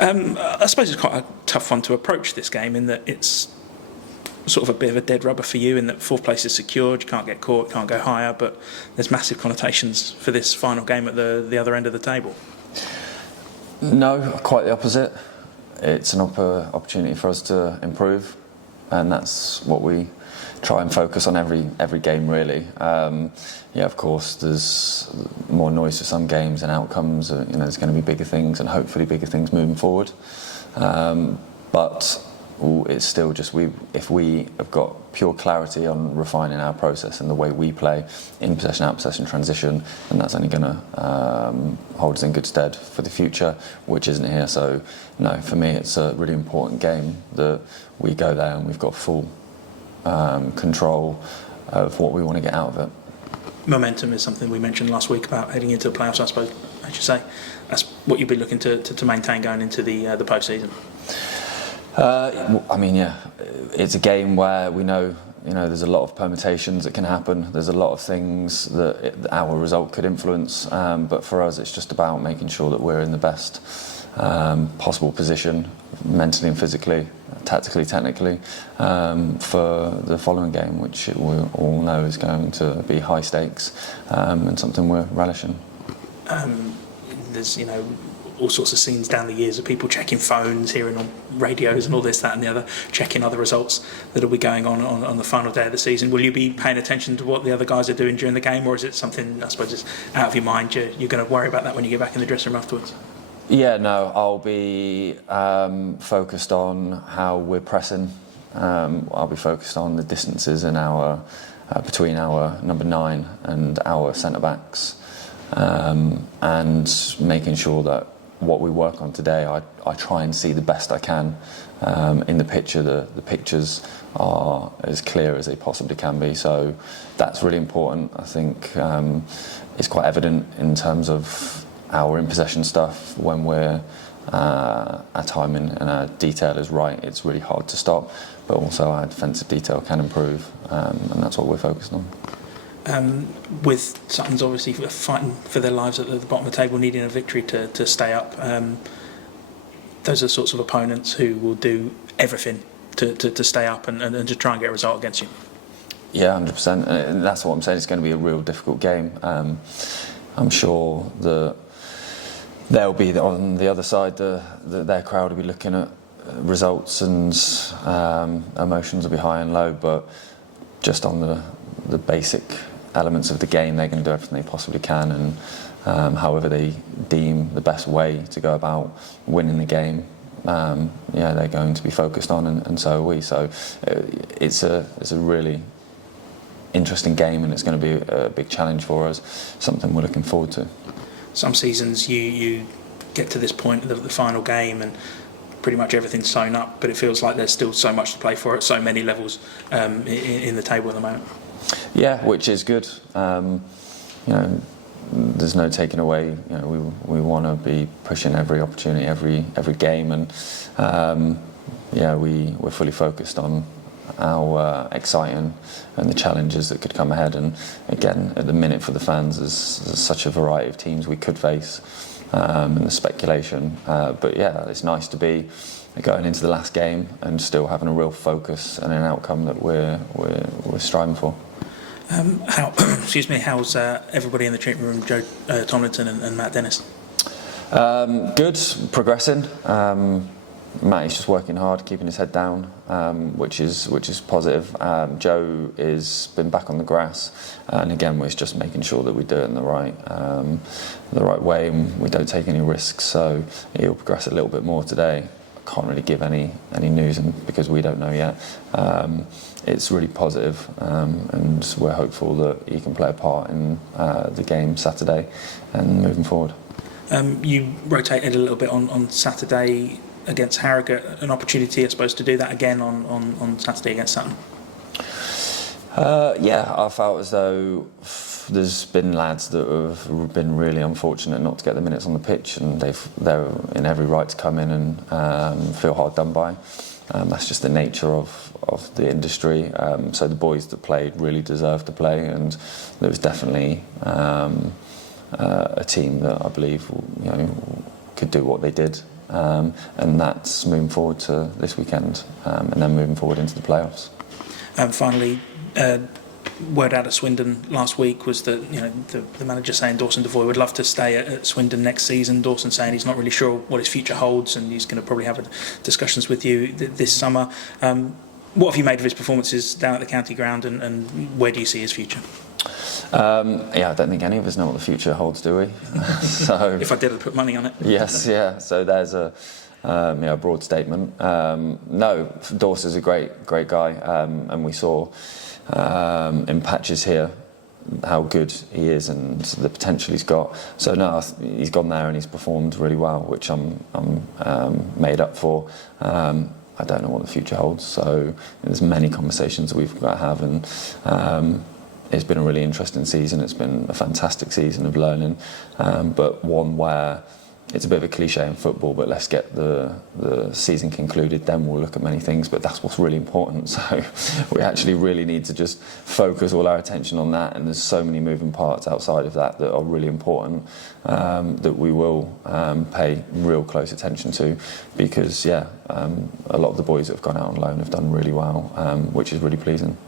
I suppose it's quite a tough one to approach this game in that it's sort of a bit of a dead rubber for you in that fourth place is secured, you can't get caught, can't go higher, but there's massive connotations for this final game at the other end of the table. No, quite the opposite. It's an opportunity for us to improve, and that's what we try and focus on every game really. Of course there's more noise for some games and outcomes, there's going to be bigger things and hopefully bigger things moving forward, but it's still just if we have got pure clarity on refining our process and the way we play in possession, out possession, transition, and that's only going to hold us in good stead for the future, which isn't here. So no, for me it's a really important game that we go there and we've got full control of what we want to get out of it. Momentum is something we mentioned last week about heading into the playoffs. I suppose I should say that's what you'd be looking to maintain going into the post-season. It's a game where we know there's a lot of permutations that can happen. There's a lot of things that our result could influence, but for us it's just about making sure that we're in the best possible position, mentally and physically, tactically, technically, for the following game, which we all know is going to be high stakes, and something we're relishing. There's all sorts of scenes down the years of people checking phones, hearing on radios and all this, that and the other, checking other results that will be going on the final day of the season. Will you be paying attention to what the other guys are doing during the game, or is it something, I suppose, it's out of your mind, you're going to worry about that when you get back in the dressing room afterwards? Yeah, no, I'll be focused on how we're pressing. I'll be focused on the distances in between our number 9 and our centre-backs, and making sure that what we work on today, I try and see the best I can in the picture. The pictures are as clear as they possibly can be, so that's really important. I think it's quite evident in terms of our in possession stuff. When our timing and our detail is right, it's really hard to stop, but also our defensive detail can improve, and that's what we're focused on. With Sutton's obviously fighting for their lives at the bottom of the table, needing a victory to stay up, those are the sorts of opponents who will do everything to stay up and to try and get a result against you. Yeah, 100%, and that's what I'm saying. It's going to be a real difficult game. I'm sure that they'll be on the other side. Their crowd will be looking at results, and emotions will be high and low. But just on the basic elements of the game, they're going to do everything they possibly can, and however they deem the best way to go about winning the game, they're going to be focused on, and so are we. So it's a really interesting game, and it's going to be a big challenge for us, something we're looking forward to. Some seasons you get to this point of the final game and pretty much everything's sewn up, but it feels like there's still so much to play for at so many levels in the table at the moment. Yeah, which is good. There's no taking away. We want to be pushing every opportunity, every game, and we're fully focused on how exciting and the challenges that could come ahead. And again, at the minute for the fans, there's such a variety of teams we could face, and the speculation. But yeah, it's nice to be going into the last game and still having a real focus and an outcome that we're striving for. How's everybody in the treatment room, Joe Tomlinson and Matt Dennis? Good, progressing. Matt is just working hard, keeping his head down, which is positive. Joe has been back on the grass, and again, we're just making sure that we do it in the right way, and we don't take any risks. So he'll progress a little bit more today. I can't really give any news, because we don't know yet. It's really positive, and we're hopeful that he can play a part in the game Saturday and moving forward. You rotated a little bit on Saturday against Harrogate, an opportunity, I suppose, to do that again on Saturday against Sutton. I felt as though there's been lads that have been really unfortunate not to get the minutes on the pitch, and they're in every right to come in and feel hard done by. That's just the nature of the industry. So the boys that played really deserved to play, and there was definitely a team that I believe could do what they did and that's moving forward to this weekend, and then moving forward into the playoffs. And finally, word out of Swindon last week was that the manager saying Dawson Devoy would love to stay at Swindon next season. Dawson saying he's not really sure what his future holds, and he's going to probably have discussions with you this summer. What have you made of his performances down at the county ground, and where do you see his future? I don't think any of us know what the future holds, do we? So if I did, I'd put money on it. Yes, yeah. So there's a broad statement. No, Dawson's a great guy, and we saw in patches here how good he is and the potential he's got. So no, he's gone there and he's performed really well, which I'm made up for. I don't know what the future holds, so there's many conversations we've got to have, and it's been a really interesting season. It's been a fantastic season of learning, but one where it's a bit of a cliche in football, but let's get the season concluded, then we'll look at many things, but that's what's really important. So we actually really need to just focus all our attention on that, and there's so many moving parts outside of that are really important, that we will pay real close attention to, because a lot of the boys that have gone out on loan have done really well, which is really pleasing.